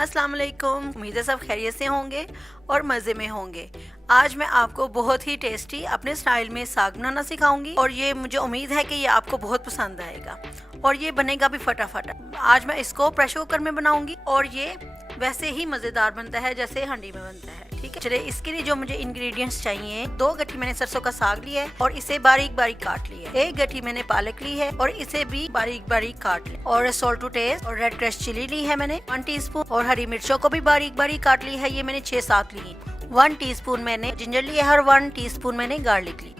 अस्सलाम वालेकुम। उम्मीद है सब खैरियत से होंगे और मज़े में होंगे। आज मैं आपको बहुत ही टेस्टी अपने स्टाइल में साग बनाना सिखाऊंगी और ये मुझे उम्मीद है कि ये आपको बहुत पसंद आएगा और ये बनेगा भी फटाफट। आज मैं इसको प्रेशर कुकर में बनाऊंगी और ये वैसे ही मज़ेदार बनता है जैसे हांडी में बनता है। ठीक है, चलिए इसके लिए जो मुझे इंग्रेडिएंट्स चाहिए, 2 गट्ठी मैंने सरसों का साग लिया है और इसे बारीक बारीक काट लिया है। 1 गट्ठी मैंने पालक ली है और इसे भी बारीक बारीक काट लिया और सॉल्ट टू टेस्ट और रेड क्रश चिली ली है मैंने 1 टीस्पून और हरी मिर्चों को भी बारीक बारीक काट ली है, ये मैंने 6-7 ली। 1 टीस्पून मैंने जिंजर लिया है और 1 टीस्पून मैंने गार्लिक ली।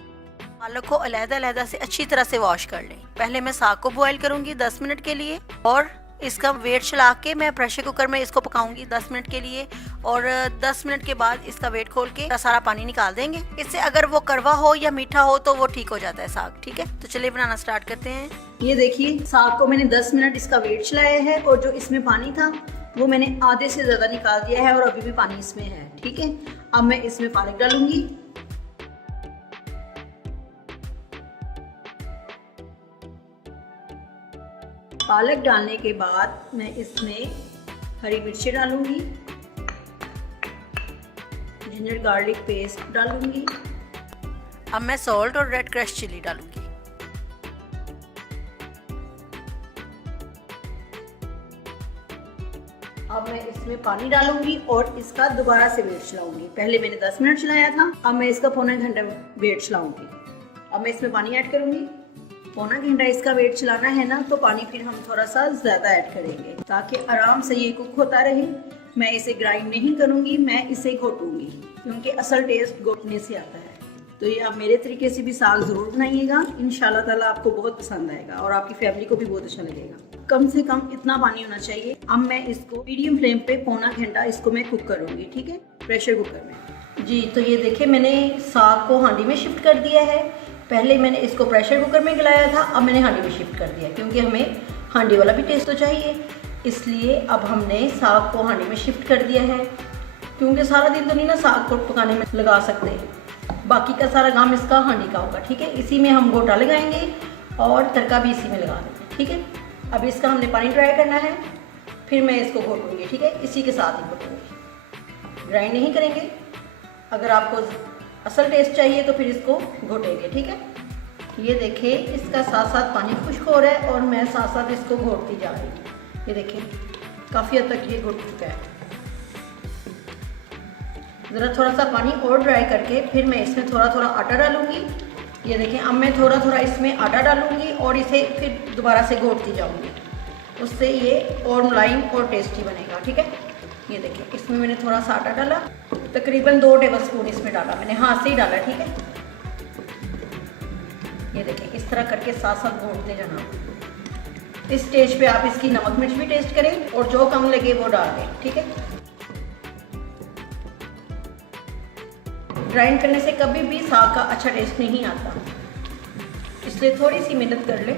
पालक को अलग-अलग से अच्छी तरह से वॉश कर लें। पहले मैं साग को बॉईल करूंगी 10 मिनट के लिए और इसका वेट चला के मैं प्रेशर कुकर में इसको पकाऊंगी 10 मिनट के लिए और 10 मिनट के बाद इसका वेट खोल के सारा पानी निकाल देंगे। इससे अगर वो कड़वा हो या मीठा हो तो वो ठीक हो जाता है साग। ठीक है, तो चलिए बनाना स्टार्ट करते हैं। ये देखिए साग को मैंने 10 मिनट इसका वेट चलाया है और जो इसमें पानी था वो मैंने आधे से ज्यादा निकाल दिया है और अभी भी पानी इसमें है। ठीक है, अब मैं इसमें पालक डालूंगी। पालक डालने के बाद मैं इसमें हरी मिर्ची डालूंगी, जिंजर गार्लिक पेस्ट डालूंगी। अब मैं सॉल्ट और रेड क्रश चिली डालूंगी। अब मैं इसमें पानी डालूंगी और इसका दोबारा से वेट चलाऊंगी। पहले मैंने 10 मिनट चलाया था, अब मैं इसका पौना घंटा वेट चलाऊंगी। अब मैं इसमें पानी ऐड करूंगी। पौना घंटा इसका वेट चलाना है ना, तो पानी फिर हम थोड़ा सा ज़्यादा ऐड करेंगे ताकि आराम से ये कुक होता रहे। मैं इसे ग्राइंड नहीं करूँगी, मैं इसे घोटूंगी क्योंकि असल टेस्ट घोटने से आता है। तो ये आप मेरे तरीके से भी साग ज़रूर बनाइएगा, इंशाल्लाह ताला आपको बहुत पसंद आएगा और आपकी फैमिली को भी बहुत अच्छा लगेगा। कम से कम इतना पानी होना चाहिए। अब मैं इसको मीडियम फ्लेम पे पौना घंटा इसको मैं कुक करूँगी। ठीक है, प्रेशर कुकर में। जी, तो ये देखिए मैंने साग को हांडी में शिफ्ट कर दिया है। पहले मैंने इसको प्रेशर कुकर में गलाया था, अब मैंने हांडी में शिफ्ट कर दिया क्योंकि हमें हांडी वाला भी टेस्ट तो चाहिए। इसलिए अब हमने साग को हांडी में शिफ्ट कर दिया है क्योंकि सारा दिन तो नहीं ना साग को पकाने में लगा सकते, बाकी का सारा काम इसका हांडी का होगा। ठीक है, इसी में हम गोटा लगाएंगे और तड़का भी इसी में लगा देंगे। ठीक है, अब इसका हमने पानी ड्राई करना है, फिर मैं इसको घोटूंगी। ठीक है, इसी के साथ ही घोटूंगी, ग्राइंड नहीं करेंगे। अगर आपको असल टेस्ट चाहिए तो फिर इसको घोटेंगे। ठीक है, ये देखिए इसका साथ साथ पानी खुश्क हो रहा है और मैं साथ साथ इसको घोटती जा रही हूँ। ये देखिए काफ़ी हद तक ये घुट चुका है। ज़रा थोड़ा सा पानी और ड्राई करके फिर मैं इसमें थोड़ा थोड़ा आटा डालूंगी। ये देखिए अब मैं थोड़ा थोड़ा इसमें आटा डालूंगी और इसे फिर दोबारा से घोटती जाऊंगी, उससे ये और मुलायम और टेस्टी बनेगा। ठीक है, ये देखिए इसमें मैंने थोड़ा सा आटा डाला, तकरीबन 2 टेबलस्पून इसमें डाला, मैंने हाथ से ही डाला। ठीक है, ये देखिए इस तरह करके साथ साथ घोटते जाना। इस स्टेज पे आप इसकी नमक मिर्च भी टेस्ट करें और जो कम लगे वो डाल दें। ठीक है, ग्राइंड करने से कभी भी साग का अच्छा टेस्ट नहीं आता, इसलिए थोड़ी सी मेहनत कर लें।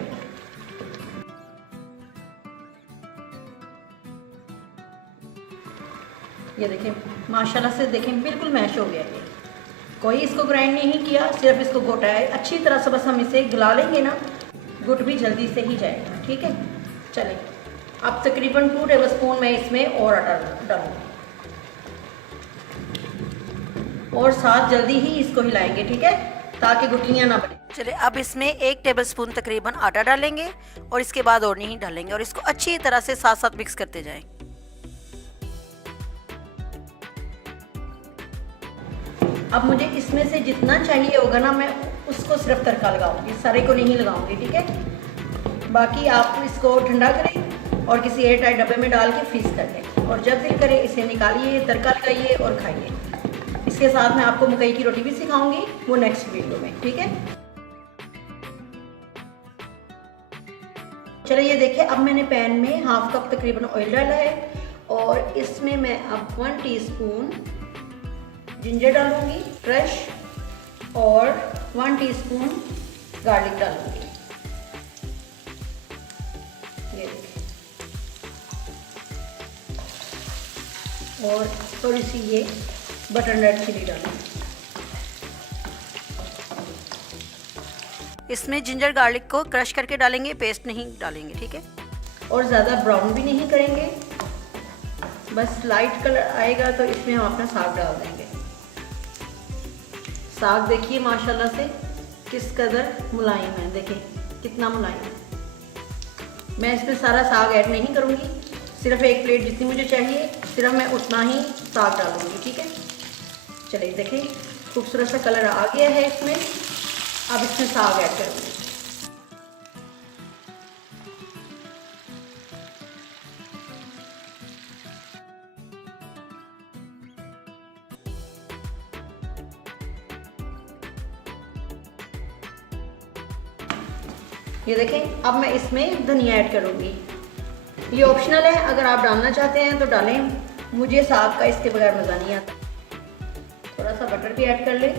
ये देखें माशाल्लाह से देखें बिल्कुल मैश हो गया। ये कोई इसको ग्राइंड नहीं किया, सिर्फ इसको घोटा है अच्छी तरह से। बस हम इसे गला लेंगे ना, गुट भी जल्दी से ही जाएगा। ठीक है, चलें अब तकरीबन 2 टेबलस्पून मैं इसमें और आटा डालूंगी और साथ जल्दी ही इसको हिलाएंगे। ठीक है, ताकि गुठलियाँ ना बने। चलिए अब इसमें 1 टेबलस्पून तकरीबन आटा डालेंगे और इसके बाद और नहीं डालेंगे और इसको अच्छी तरह से साथ साथ मिक्स करते जाएं। अब मुझे इसमें से जितना चाहिए होगा ना, मैं उसको सिर्फ तड़का लगाऊंगी, सारे को नहीं लगाऊंगी। ठीक है, बाकी आप इसको ठंडा करें और किसी एयर टाइट डब्बे में डाल के फ्रीज कर दें और जब दिल करे इसे निकालिए, तड़का लगाइए और खाइए। इसके साथ मैं आपको मकई की रोटी भी सिखाऊंगी, वो नेक्स्ट वीडियो में। ठीक है, चलिए ये देखिए अब मैंने पैन में हाफ कप तकरीबन ऑयल डाला है और इसमें मैं अब 1 टीस्पून जिंजर डालूंगी क्रश और 1 टीस्पून गार्लिक डालूंगी। ये देखिए, और थोड़ी सी ये बटन रेड चिली डालूंगी। इसमें जिंजर गार्लिक को क्रश करके डालेंगे, पेस्ट नहीं डालेंगे। ठीक है, और ज़्यादा ब्राउन भी नहीं करेंगे, बस लाइट कलर आएगा तो इसमें हम अपना साग डाल देंगे। साग देखिए माशाल्लाह से किस कदर मुलायम है, देखें कितना मुलायम है। मैं इसमें सारा साग ऐड नहीं करूँगी, सिर्फ एक प्लेट जितनी मुझे चाहिए सिर्फ मैं उतना ही साग डालूँगी, ठीक है। चलिए देखें खूबसूरत सा कलर आ गया है इसमें। अब इसमें साग ऐड करूँगी। ये देखें अब मैं इसमें धनिया ऐड करूँगी। ये ऑप्शनल है, अगर आप डालना चाहते हैं तो डालें, मुझे साग का इसके बगैर मज़ा नहीं आता। थोड़ा सा बटर भी ऐड कर लें।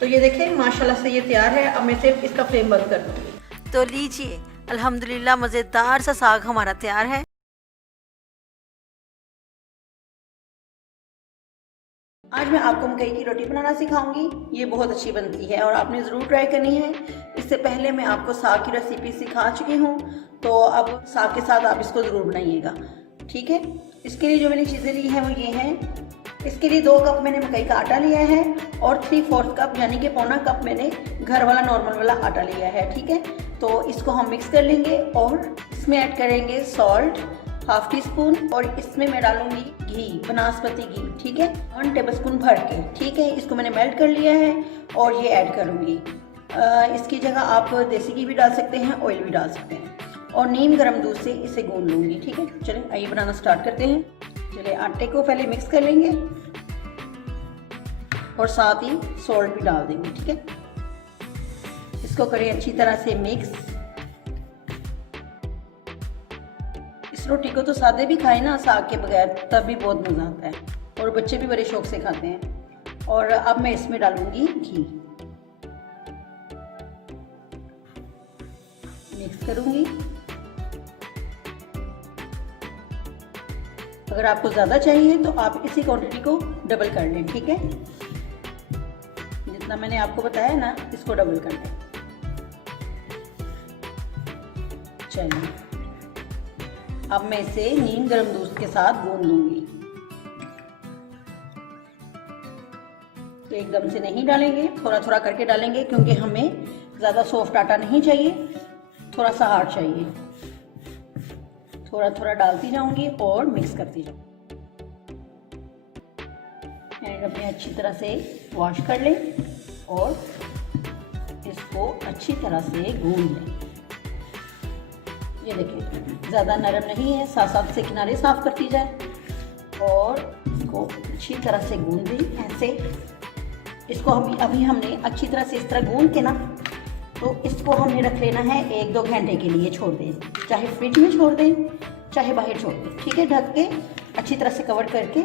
तो ये देखें माशाल्लाह से ये तैयार है। अब मैं सिर्फ इसका फ्लेम बंद कर दूँगी। तो लीजिए अल्हम्दुलिल्लाह मज़ेदार सा साग हमारा तैयार है। आज मैं आपको मकई की रोटी बनाना सिखाऊंगी। ये बहुत अच्छी बनती है और आपने ज़रूर ट्राई करनी है। इससे पहले मैं आपको साग की रेसिपी सिखा चुकी हूँ, तो अब साग के साथ आप इसको ज़रूर बनाइएगा, ठीक है। इसके लिए जो मैंने चीज़ें ली हैं वो ये हैं। इसके लिए 2 कप मैंने मकई का आटा लिया है और 3/4 कप यानी कि पौना कप मैंने घर वाला नॉर्मल वाला आटा लिया है, ठीक है। तो इसको हम मिक्स कर लेंगे और इसमें ऐड करेंगे सॉल्ट 1/2 टीस्पून और इसमें मैं डालूंगी घी, बनास्पति घी, ठीक है, 1 टेबलस्पून भर के, ठीक है। इसको मैंने मेल्ट कर लिया है और ये ऐड करूंगी। इसकी जगह आप देसी घी भी डाल सकते हैं, ऑयल भी डाल सकते हैं और नीम गर्म दूध से इसे गूंद लूँगी, ठीक है। चलिए आइए बनाना स्टार्ट करते हैं। चलिए आटे को पहले मिक्स कर लेंगे और साथ ही सॉल्ट भी डाल देंगे, ठीक है। इसको करें अच्छी तरह से मिक्स। इस रोटी को तो सादे भी खाएं ना साग के बगैर, तब भी बहुत मज़ा आता है और बच्चे भी बड़े शौक से खाते हैं। और अब मैं इसमें डालूंगी घी, मिक्स करूंगी। अगर आपको ज़्यादा चाहिए तो आप इसी क्वांटिटी को डबल कर लें, ठीक है। जितना मैंने आपको बताया ना इसको डबल कर लें। चलिए अब मैं इसे नीम गर्म दूध के साथ गूंद लूंगी। तो एकदम से नहीं डालेंगे, थोड़ा थोड़ा करके डालेंगे क्योंकि हमें ज़्यादा सॉफ्ट आटा नहीं चाहिए, थोड़ा सा हार्ड चाहिए। थोड़ा थोड़ा डालती जाऊंगी और मिक्स करती जाऊंगी। अपने अच्छी तरह से वॉश कर लें और इसको अच्छी तरह से गूंद लें। ये देखिए ज़्यादा नरम नहीं है, साथ साथ से किनारे साफ करती जाए और इसको अच्छी तरह से गूंद दें ऐसे। इसको अभी हमने अच्छी तरह से इस तरह गूंद के ना, तो इसको हमने रख लेना है 1-2 घंटे के लिए छोड़ दें, चाहे फ्रिज में छोड़ दें चाहे बाहर छोड़ दें, ठीक है। ढक के अच्छी तरह से कवर करके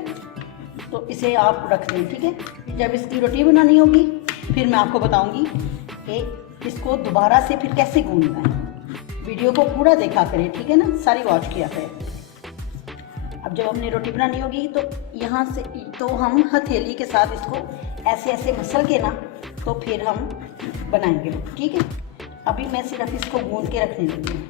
तो इसे आप रख दें, ठीक है। जब इसकी रोटी बनानी होगी फिर मैं आपको बताऊंगी कि इसको दोबारा से फिर कैसे गूंदना है। वीडियो को पूरा देखा करें, ठीक है ना, सारी वॉच किया करें। अब जब हमने रोटी बनानी होगी तो यहाँ से तो हम हथेली के साथ इसको ऐसे ऐसे मसल के ना तो फिर हम बनाएंगे, ठीक है। अभी मैं सिर्फ इसको गूंद के रखने लगी हूँ।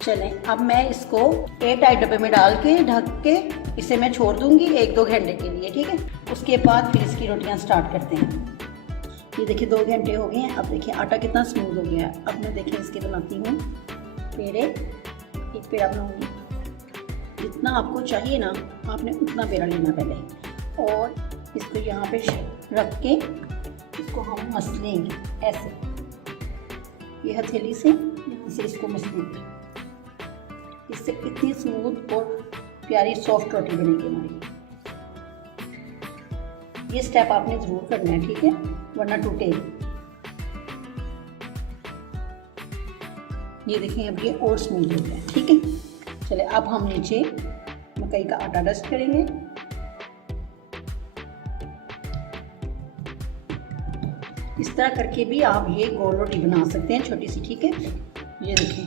चलें अब मैं इसको एयरटाइट डब्बे में डाल के ढक के इसे मैं छोड़ दूंगी 1-2 घंटे के लिए, ठीक है। उसके बाद फिर इसकी रोटियां स्टार्ट करते हैं। ये देखिए 2 घंटे हो गए हैं। अब देखिए आटा कितना स्मूथ हो गया है। अब मैं देखिए इसके बनाती हूँ पेड़े। एक पेड़ा बनाऊंगी, जितना आपको चाहिए ना आपने उतना पेड़ा लेना पहले, और इसको यहाँ पे रख के इसको हम मसलेंगे ऐसे। ये हथेली से यहाँ से इसको मसलेंगे, इससे इतनी स्मूथ और प्यारी सॉफ्ट रोटी बनेगी हमारी। ये स्टेप आपने जरूर करना है, ठीक है, वरना टूटेगी। ये देखिए अब ये और स्मूथ हो गया, ठीक है। चले अब हम नीचे मकई का आटा डस्ट करेंगे। इस तरह करके भी आप ये गोल रोटी बना सकते हैं छोटी सी, ठीक है। ये देखिए